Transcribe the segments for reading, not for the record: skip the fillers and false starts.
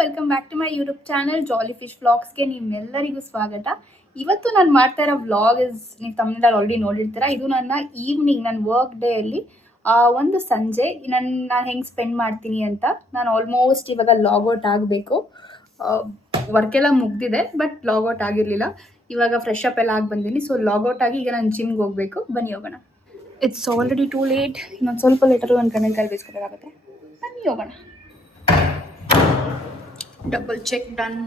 Welcome back to my YouTube channel Jolly Fish ವ್ಲಾಗ್ಸ್ಗೆ ನಿಮ್ಮೆಲ್ಲರಿಗೂ ಸ್ವಾಗತ. ಇವತ್ತು ನಾನು ಮಾಡ್ತಾ ಇರೋ ವ್ಲಾಗ್ ನೀವು ತಮಿಳ್ನಲ್ಲಿ ಆಲ್ರೆಡಿ ನೋಡಿರ್ತೀರಾ. ಇದು ನನ್ನ ಈವ್ನಿಂಗ್, ನನ್ನ ವರ್ಕ್ ಡೇಯಲ್ಲಿ ಒಂದು ಸಂಜೆ ನಾನು ಹೆಂಗೆ ಸ್ಪೆಂಡ್ ಮಾಡ್ತೀನಿ ಅಂತ. ನಾನು ಆಲ್ಮೋಸ್ಟ್ ಇವಾಗ ಲಾಗೌಟ್ ಆಗಬೇಕು. ವರ್ಕ್ ಎಲ್ಲ ಮುಗ್ದಿದೆ, ಬಟ್ ಲಾಗೌಟ್ ಆಗಿರಲಿಲ್ಲ. ಇವಾಗ ಫ್ರೆಶ್ ಅಪ್ ಎಲ್ಲ ಆಗಿ ಬಂದೀನಿ. ಸೊ ಲಾಗೌಟ್ ಆಗಿ ಈಗ ನಾನು ಜಿಮ್ಗೆ ಹೋಗಬೇಕು. ಬನ್ನಿ ಹೋಗೋಣ. It's already too late. ಇನ್ನೊಂದು ಸ್ವಲ್ಪ ಲೇಟರು ಒಂದು ಕಣ್ಣಲ್ಲಿ ಬೇಯಿಸ್ಕೋಬೇಕಾಗುತ್ತೆ. ಬನ್ನಿ ಹೋಗೋಣ. Double check done.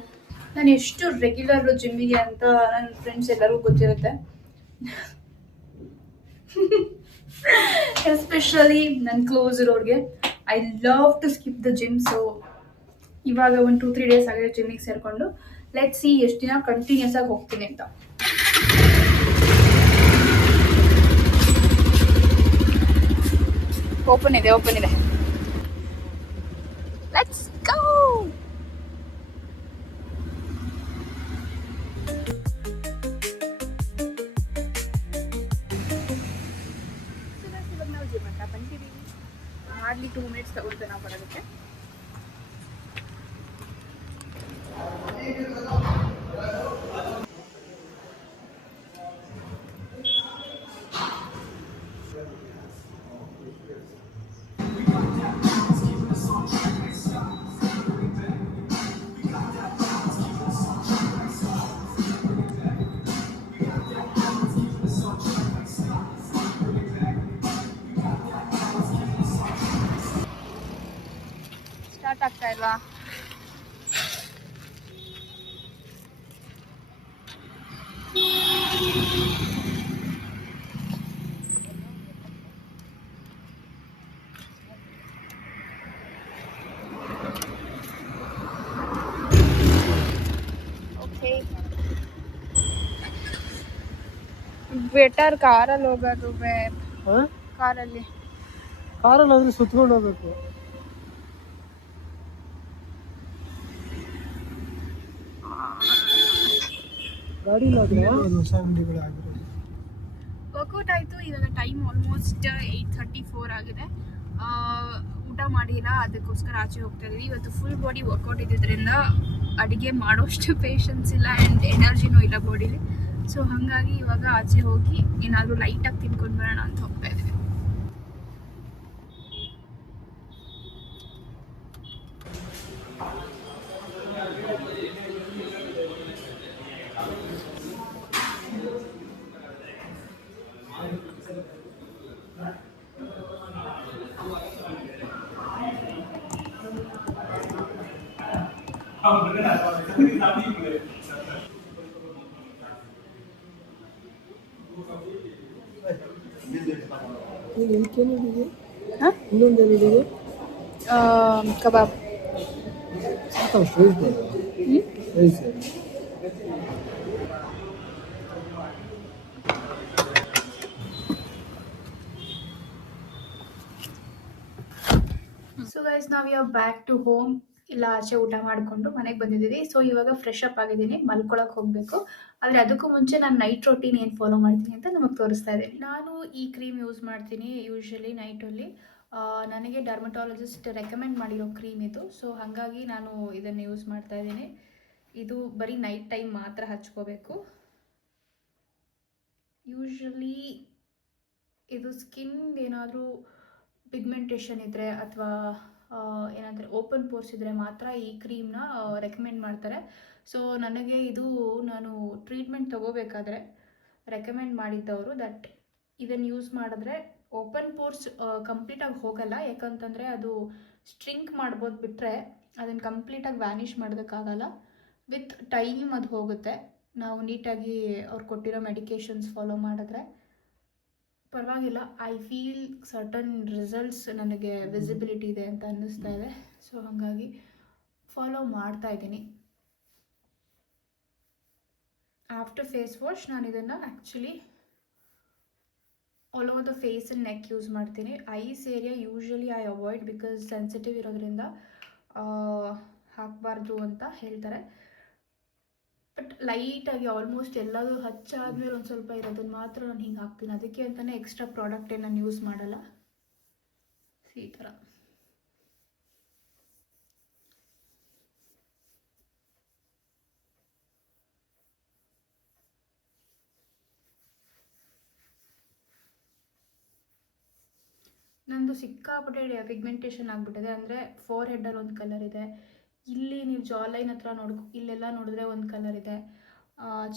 ನಾನು ಎಷ್ಟು ರೆಗ್ಯುಲರ್ ಜಿಮ್ಮಿಗೆ ಅಂತ ನನ್ನ ಫ್ರೆಂಡ್ಸ್ ಎಲ್ಲರಿಗೂ ಗೊತ್ತಿರುತ್ತೆ, ಎಸ್ಪೆಷಲಿ ನನ್ನ ಕ್ಲೋಸ್ ಇರೋರಿಗೆ. I love to skip the gym. So ಇವಾಗ ಒಂದು 2-3 ಡೇಸ್ ಆಗಿದೆ ಜಿಮ್ಮಿಗೆ ಸೇರಿಕೊಂಡು. ಲೆಟ್ ಸಿ ಎಷ್ಟು ದಿನ ಕಂಟಿನ್ಯೂಸ್ ಆಗಿ ಹೋಗ್ತೀನಿ ಅಂತ. ಓಪನ್ ಇದೆ. Let's go. ಹಾರ್ಡ್ಲಿ 2 ಮಿನಿಟ್ಸ್ ತಗೊಳ್ತೇವೆ ನಾವು ಬರೋದಕ್ಕೆ. ಸ್ಟಾರ್ಟ್ ಆಗ್ತಾ ಇಲ್ವಾ? ಓಕೆ, ಬೆಟರ್ ಕಾರಲ್ಲಿ ಹೋಗೋದು. ಕಾರಲ್ಲಿ ಆದ್ರೆ ಸುತ್ಕೊಂಡು ಹೋಗ್ಬೇಕು. ಗಾಡಿ ಹೊಸ ಅಂಗಡಿಗಳು ಆಗಿರೋದು. ವರ್ಕೌಟ್ ಆಯಿತು. ಇವಾಗ ಟೈಮ್ ಆಲ್ಮೋಸ್ಟ್ 8:34 ಆಗಿದೆ. ಊಟ ಮಾಡಿಲ್ಲ, ಅದಕ್ಕೋಸ್ಕರ ಆಚೆ ಹೋಗ್ತಾ ಇದ್ದೀವಿ. ಇವತ್ತು ಫುಲ್ ಬಾಡಿ ವರ್ಕೌಟ್ ಇದ್ದಿದ್ದರಿಂದ ಅಡುಗೆ ಮಾಡೋಷ್ಟು ಪೇಷನ್ಸ್ ಇಲ್ಲ ಆ್ಯಂಡ್ ಎನರ್ಜಿನೂ ಇಲ್ಲ ಬಾಡಿಲಿ. ಸೊ ಹಾಗಾಗಿ ಇವಾಗ ಆಚೆ ಹೋಗಿ ಏನಾದರೂ ಲೈಟಾಗಿ ತಿನ್ಕೊಂಡು ಬರೋಣ ಅಂತ ಹೋಗ್ತಾ ಇದ್ದೀವಿ. ಕಬಾಬ್. ಸೊ ಗೈಸ್, ನಾವು ಇವಾಗ ಬ್ಯಾಕ್ ಟು ಹೋಮ್. ಇಲ್ಲ, ಆಚೆ ಊಟ ಮಾಡಿಕೊಂಡು ಮನೆಗೆ ಬಂದಿದ್ದೀವಿ. ಸೊ ಇವಾಗ ಫ್ರೆಶ್ ಅಪ್ ಆಗಿದ್ದೀನಿ, ಮಲ್ಕೊಳಕ್ಕೆ ಹೋಗಬೇಕು. ಆದರೆ ಅದಕ್ಕೂ ಮುಂಚೆ ನಾನು ನೈಟ್ ರೊಟೀನ್ ಏನು ಫಾಲೋ ಮಾಡ್ತೀನಿ ಅಂತ ನಮಗೆ ತೋರಿಸ್ತಾ ಇದ್ದೀನಿ. ನಾನು ಈ ಕ್ರೀಮ್ ಯೂಸ್ ಮಾಡ್ತೀನಿ ಯೂಶ್ವಲಿ ನೈಟಲ್ಲಿ. ನನಗೆ ಡರ್ಮಟಾಲಜಿಸ್ಟ್ ರೆಕಮೆಂಡ್ ಮಾಡಿರೋ ಕ್ರೀಮ್ ಇದು. ಸೊ ಹಾಗಾಗಿ ನಾನು ಇದನ್ನು ಯೂಸ್ ಮಾಡ್ತಾ ಇದ್ದೀನಿ. ಇದು ಬರೀ ನೈಟ್ ಟೈಮ್ ಮಾತ್ರ ಹಚ್ಕೋಬೇಕು. ಯೂಶ್ವಲಿ ಇದು ಸ್ಕಿನ್ ಏನಾದರೂ ಪಿಗ್ಮೆಂಟೇಷನ್ ಇದ್ದರೆ ಅಥವಾ ಏನಾದರೂ ಓಪನ್ ಪೋರ್ಸ್ ಇದ್ದರೆ ಮಾತ್ರ ಈ ಕ್ರೀಮ್ನ ರೆಕಮೆಂಡ್ ಮಾಡ್ತಾರೆ. ಸೊ ನನಗೆ ಇದು ನಾನು ಟ್ರೀಟ್ಮೆಂಟ್ ತೊಗೋಬೇಕಾದ್ರೆ ರೆಕಮೆಂಡ್ ಮಾಡಿದ್ದವರು ದಟ್ ಇದನ್ನು ಯೂಸ್ ಮಾಡಿದ್ರೆ ಓಪನ್ ಪೋರ್ಸ್ ಕಂಪ್ಲೀಟಾಗಿ ಹೋಗಲ್ಲ. ಯಾಕಂತಂದರೆ ಅದು ಸ್ಟ್ರಿಂಕ್ ಮಾಡ್ಬೋದು, ಬಿಟ್ಟರೆ ಅದನ್ನು ಕಂಪ್ಲೀಟಾಗಿ ವ್ಯಾನಿಷ್ ಮಾಡೋದಕ್ಕಾಗಲ್ಲ. ವಿತ್ ಟೈಮ್ ಅದು ಹೋಗುತ್ತೆ. ನಾವು ನೀಟಾಗಿ ಅವ್ರು ಕೊಟ್ಟಿರೋ ಮೆಡಿಕೇಷನ್ಸ್ ಫಾಲೋ ಮಾಡಿದ್ರೆ ಪರವಾಗಿಲ್ಲ. ಐ ಫೀಲ್ ಸರ್ಟನ್ ರಿಸಲ್ಟ್ಸ್ ನನಗೆ ವಿಸಿಬಿಲಿಟಿ ಇದೆ ಅಂತ ಅನ್ನಿಸ್ತಾ ಇದೆ. ಸೊ ಹಾಗಾಗಿ ಫಾಲೋ ಮಾಡ್ತಾ ಇದ್ದೀನಿ. ಆಫ್ಟರ್ ಫೇಸ್ ವಾಶ್ ನಾನು ಇದನ್ನು actually all over the face and neck use ಮಾಡ್ತೀನಿ. Eyes area usually I avoid because sensitive ಇರೋದ್ರಿಂದ ಹಾಕಬಾರ್ದು ಅಂತ ಹೇಳ್ತಾರೆ. ಬಟ್ ಲೈಟಾಗಿ ಆಲ್ಮೋಸ್ಟ್ ಎಲ್ಲದೂ ಹಚ್ಚಾದ್ಮೇಲೆ ಒಂದು ಸ್ವಲ್ಪ ಇರೋದನ್ನು ಮಾತ್ರ ನಾನು ಹಿಂಗೆ ಹಾಕ್ತೀನಿ. ಅದಕ್ಕೆ ಅಂತಲೇ ಎಕ್ಸ್ಟ್ರಾ ಪ್ರಾಡಕ್ಟ್ ಏನು ನಾನು ಯೂಸ್ ಮಾಡಲ್ಲ. ಈ ಥರ ನಂದು ಸಿಕ್ಕಾಪಟ್ಟೆ ಪಿಗ್ಮೆಂಟೇಷನ್ ಆಗಿಬಿಟ್ಟಿದೆ. ಅಂದರೆ ಫೋರ್ ಹೆಡ್ಡಲ್ಲಿ ಒಂದು ಕಲರ್ ಇದೆ, ಇಲ್ಲಿ ನೀವು ಜಾ ಲೈನ್ ಹತ್ರ ಇಲ್ಲೆಲ್ಲ ನೋಡಿದ್ರೆ ಒಂದು ಕಲರ್ ಇದೆ,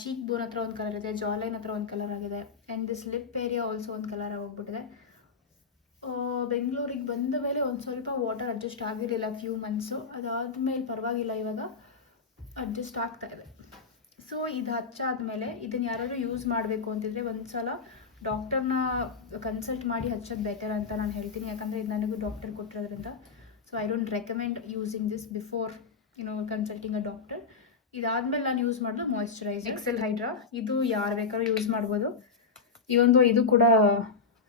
ಚೀಕ್ ಬೋನ್ ಹತ್ರ ಒಂದು ಕಲರ್ ಇದೆ, ಜಾ ಲೈನ್ ಹತ್ರ ಒಂದು ಕಲರ್ ಆಗಿದೆ, and this lip area also ಒಂದು ಕಲರ್ ಆಗೋಗ್ಬಿಟ್ಟಿದೆ. ಬೆಂಗಳೂರಿಗೆ ಬಂದ ಮೇಲೆ ಒಂದು ಸ್ವಲ್ಪ ವಾಟರ್ ಅಡ್ಜಸ್ಟ್ ಆಗಿರಲಿಲ್ಲ ಫ್ಯೂ ಮಂತ್ಸು, ಅದಾದಮೇಲೆ ಪರವಾಗಿಲ್ಲ, ಇವಾಗ ಅಡ್ಜಸ್ಟ್ ಆಗ್ತಾ ಇದೆ. ಸೊ ಇದು ಹಚ್ಚಾದಮೇಲೆ ಇದನ್ನು ಯಾರಾದರೂ ಯೂಸ್ ಮಾಡಬೇಕು ಅಂತಿದ್ರೆ ಒಂದು ಸಲ ಡಾಕ್ಟರ್ನ ಕನ್ಸಲ್ಟ್ ಮಾಡಿ ಹಚ್ಚೋದು ಬೆಟರ್ ಅಂತ ನಾನು ಹೇಳ್ತೀನಿ. ಯಾಕಂದರೆ ಇದು ನನಗೂ ಡಾಕ್ಟರ್ ಕೊಟ್ಟಿರೋದ್ರಿಂದ. So I don't recommend using this before consulting a doctor. ಇದಾದಮೇಲೆ ನಾನು ಯೂಸ್ ಮಾಡೋದು ಮಾಯಿಶ್ಚರೈಸರ್ ಎಕ್ಸೆಲ್ ಹೈಡ್ರಾ. ಇದು ಯಾರು ಬೇಕಾದ್ರೂ ಯೂಸ್ ಮಾಡ್ಬೋದು. ಇದು ಕೂಡ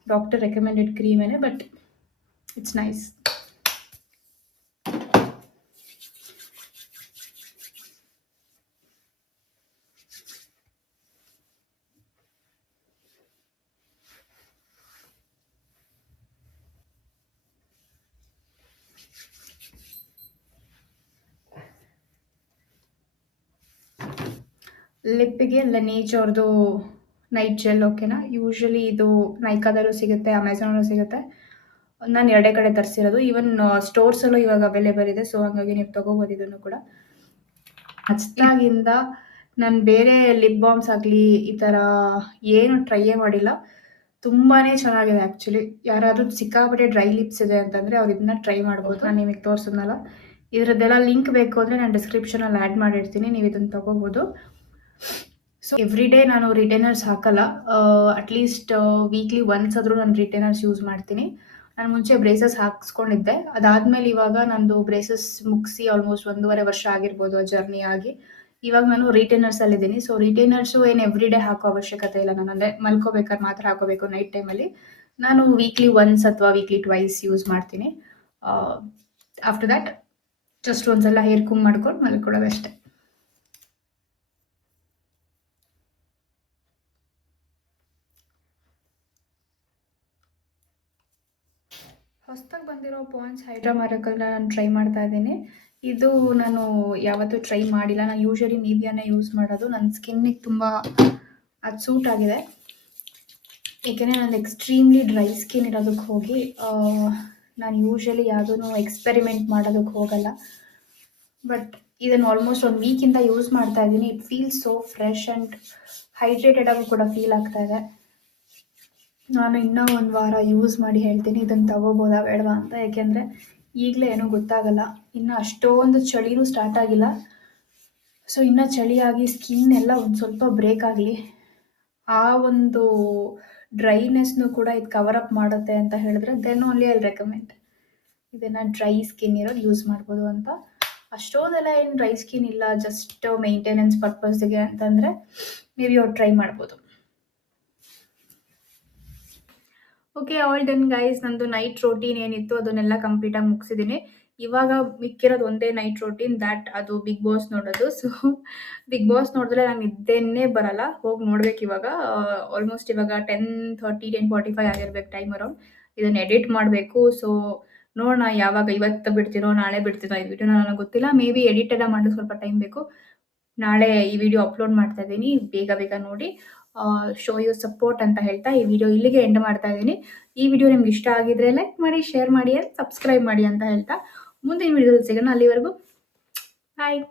ಡಾಕ್ಟರ್ ರೆಕಮೆಂಡೆಡ್ ಕ್ರೀಮೇನೆ, ಬಟ್ ಇಟ್ಸ್ ನೈಸ್. ಲಿಪ್ಪಿಗೆ ಲನೇಜ್ ಅವ್ರದ್ದು ನೈಟ್ ಜೆಲ್, ಓಕೆನಾ. ಯೂಶ್ವಲಿ ಇದು ನೈಕಾದಲ್ಲೂ ಸಿಗುತ್ತೆ, ಅಮೆಝಾನಲ್ಲೂ ಸಿಗುತ್ತೆ. ನಾನು ಎರಡೇ ಕಡೆ ತರಿಸಿರೋದು. ಈವನ್ ಸ್ಟೋರ್ಸಲ್ಲೂ ಇವಾಗ ಅವೈಲೇಬಲ್ ಇದೆ. ಸೊ ಹಾಗಾಗಿ ನೀವು ತೊಗೋಬೋದು ಇದನ್ನು ಕೂಡ. ಹಚ್ದಾಗಿಂದ ನಾನು ಬೇರೆ ಲಿಪ್ ಬಾಮ್ಸ್ ಆಗಲಿ ಈ ಥರ ಏನು ಟ್ರೈಯೇ ಮಾಡಿಲ್ಲ. ತುಂಬಾ ಚೆನ್ನಾಗಿದೆ ಆ್ಯಕ್ಚುಲಿ. ಯಾರಾದರೂ ಸಿಕ್ಕಾಪಟ್ಟೆ ಡ್ರೈ ಲಿಪ್ಸ್ ಇದೆ ಅಂತಂದರೆ ಅವ್ರು ಇದನ್ನ ಟ್ರೈ ಮಾಡ್ಬೋದು. ನಾನು ನಿಮಗೆ ತೋರಿಸಿದ್ನಲ್ಲ, ಇದರದ್ದೆಲ್ಲ ಲಿಂಕ್ ಬೇಕು ಅಂದರೆ ನಾನು ಡಿಸ್ಕ್ರಿಪ್ಷನಲ್ಲಿ ಆ್ಯಡ್ ಮಾಡಿರ್ತೀನಿ, ನೀವು ಇದನ್ನು ತೊಗೋಬೋದು. ಸೊ ಎವ್ರಿ ಡೇ ನಾನು ರಿಟೈನರ್ಸ್ ಹಾಕಲ್ಲ, ಅಟ್ಲೀಸ್ಟ್ ವೀಕ್ಲಿ ಒನ್ಸ್ ಆದರೂ ನಾನು ರಿಟೈನರ್ಸ್ ಯೂಸ್ ಮಾಡ್ತೀನಿ. ನಾನು ಮುಂಚೆ ಬ್ರೇಸಸ್ ಹಾಕ್ಸ್ಕೊಂಡಿದ್ದೆ, ಅದಾದಮೇಲೆ ಇವಾಗ ನಂದು ಬ್ರೇಸಸ್ ಮುಗಿಸಿ ಆಲ್ಮೋಸ್ಟ್ 1.5 ವರ್ಷ ಆಗಿರ್ಬೋದು ಆ ಜರ್ನಿ ಆಗಿ. ಇವಾಗ ನಾನು ರಿಟೈನರ್ಸಲ್ಲಿದ್ದೀನಿ. ಸೊ ರಿಟೈನರ್ಸು ಏನು ಎವ್ರಿ ಡೇ ಹಾಕೋ ಅವಶ್ಯಕತೆ ಇಲ್ಲ. ನಾನು ಅಂದರೆ ಮಲ್ಕೋಬೇಕಾದ್ರೆ ಮಾತ್ರ ಹಾಕೋಬೇಕು ನೈಟ್ ಟೈಮಲ್ಲಿ. ನಾನು ವೀಕ್ಲಿ ಒನ್ಸ್ ಅಥವಾ ವೀಕ್ಲಿ ಟ್ವೈಸ್ ಯೂಸ್ ಮಾಡ್ತೀನಿ. ಆಫ್ಟರ್ ದ್ಯಾಟ್ ಜಸ್ಟ್ ಒಂದ್ಸಲ ಹೇರ್ ಕೂಮ್ ಮಾಡ್ಕೊಂಡು ಮಲ್ಕೊಳ್ಳೋದಷ್ಟೇ. ಹೊಸದಾಗಿ ಬಂದಿರೋ ಪಾಂಡ್ಸ್ ಹೈಡ್ರಾ ಮಿರಾಕಲ್ನ ನಾನು ಟ್ರೈ ಮಾಡ್ತಾ ಇದ್ದೀನಿ. ಇದು ನಾನು ಯಾವತ್ತೂ ಟ್ರೈ ಮಾಡಿಲ್ಲ. ನಾನು ಯೂಶ್ವಲಿ ನಿವಿಯಾನೇ ಯೂಸ್ ಮಾಡೋದು. ನನ್ನ ಸ್ಕಿನ್ನಿಗೆ ತುಂಬ ಅದು ಸೂಟ್ ಆಗಿದೆ. ಏಕೆಂದರೆ ನಾನು ಎಕ್ಸ್ಟ್ರೀಮ್ಲಿ ಡ್ರೈ ಸ್ಕಿನ್ ಇರೋದಕ್ಕೆ ಹೋಗಿ ನಾನು ಯೂಶ್ವಲಿ ಯಾವುದೂ ಎಕ್ಸ್ಪೆರಿಮೆಂಟ್ ಮಾಡೋದಕ್ಕೆ ಹೋಗಲ್ಲ. ಬಟ್ ಇದನ್ನು ಆಲ್ಮೋಸ್ಟ್ 1 ವೀಕಿಂದ ಯೂಸ್ ಮಾಡ್ತಾ ಇದ್ದೀನಿ. It feels so fresh and hydrated ಆಗಿ ಕೂಡ ಫೀಲ್ ಆಗ್ತಾ ಇದೆ. ನಾನು ಇನ್ನೂ 1 ವಾರ ಯೂಸ್ ಮಾಡಿ ಹೇಳ್ತೀನಿ ಇದನ್ನು ತಗೋಬೋದಾ ಬೇಡವಾ ಅಂತ. ಏಕೆಂದರೆ ಈಗಲೇ ಏನೂ ಗೊತ್ತಾಗಲ್ಲ, ಇನ್ನು ಅಷ್ಟೊಂದು ಚಳಿನೂ ಸ್ಟಾರ್ಟ್ ಆಗಿಲ್ಲ. ಸೊ ಇನ್ನೂ ಚಳಿಯಾಗಿ ಸ್ಕಿನ್ ಎಲ್ಲ ಒಂದು ಸ್ವಲ್ಪ ಬ್ರೇಕ್ ಆಗಲಿ, ಆ ಒಂದು ಡ್ರೈನೆಸ್ನು ಕೂಡ ಇದು ಕವರ್ ಅಪ್ ಮಾಡುತ್ತೆ ಅಂತ ಹೇಳಿದ್ರೆ ದೆನ್ ಓನ್ಲಿ ಐ ರೆಕಮೆಂಡ್ ಇದನ್ನು. ಡ್ರೈ ಸ್ಕಿನ್ ಇರೋದು ಯೂಸ್ ಮಾಡ್ಬೋದು ಅಂತ. ಅಷ್ಟೊಂದೆಲ್ಲ ಏನು ಡ್ರೈ ಸ್ಕಿನ್ ಇಲ್ಲ, ಜಸ್ಟ್ ಮೇಂಟೆನೆನ್ಸ್ ಪರ್ಪಸ್ಗೆ ಅಂತಂದರೆ ಮೇ ಬಿ ಅವ್ರು ಟ್ರೈ ಮಾಡ್ಬೋದು. Okay, all done guys. ನಂದು ನೈಟ್ ರೋಟೀನ್ ಏನಿತ್ತು ಅದನ್ನೆಲ್ಲ ಕಂಪ್ಲೀಟಾಗಿ ಮುಗಿಸಿದ್ದೀನಿ. ಇವಾಗ ಮಿಕ್ಕಿರೋದು ಒಂದೇ ನೈಟ್ ರೋಟೀನ್, ಅದು ಬಿಗ್ ಬಾಸ್ ನೋಡೋದು. ಸೊ ಬಿಗ್ ಬಾಸ್ ನೋಡಿದ್ರೆ ನಾನು ನಿದ್ದೆನೇ ಬರಲ್ಲ, ಹೋಗಿ ನೋಡ್ಬೇಕು ಇವಾಗ. ಆಲ್ಮೋಸ್ಟ್ ಇವಾಗ 10:30 10:45 ಆಗಿರ್ಬೇಕು ಟೈಮ್ ಅರೌಂಡ್. ಇದನ್ನು ಎಡಿಟ್ ಮಾಡಬೇಕು. ಸೊ ನೋಡೋಣ ಯಾವಾಗ, ಇವತ್ತು ಬಿಡ್ತೀನೋ ನಾಳೆ ಬಿಡ್ತೀನೋ ಈ ವಿಡಿಯೋನ, ನನಗೆ ಗೊತ್ತಿಲ್ಲ. ಮೇ ಬಿ ಎಡಿಟ್ ಎಲ್ಲ ಮಾಡಲು ಸ್ವಲ್ಪ ಟೈಮ್ ಬೇಕು. ನಾಳೆ ಈ ವಿಡಿಯೋ ಅಪ್ಲೋಡ್ ಮಾಡ್ತಾ ಇದ್ದೀನಿ, ಬೇಗ ಬೇಗ ನೋಡಿ. ಶೋ ಯು ಸಪೋರ್ಟ್ ಅಂತ ಹೇಳ್ತಾ ಈ ವಿಡಿಯೋ ಇಲ್ಲಿಗೆ ಎಂಡ್ ಮಾಡ್ತಾ ಇದ್ದೀನಿ. ಈ ವಿಡಿಯೋ ನಿಮ್ಗೆ ಇಷ್ಟ ಆಗಿದ್ರೆ ಲೈಕ್ ಮಾಡಿ, ಶೇರ್ ಮಾಡಿ, ಸಬ್ಸ್ಕ್ರೈಬ್ ಮಾಡಿ ಅಂತ ಹೇಳ್ತಾ ಮುಂದಿನ ವಿಡಿಯೋದಲ್ಲಿ ಸಿಗೋಣ. ಅಲ್ಲಿವರೆಗೂ ಬಾಯ್.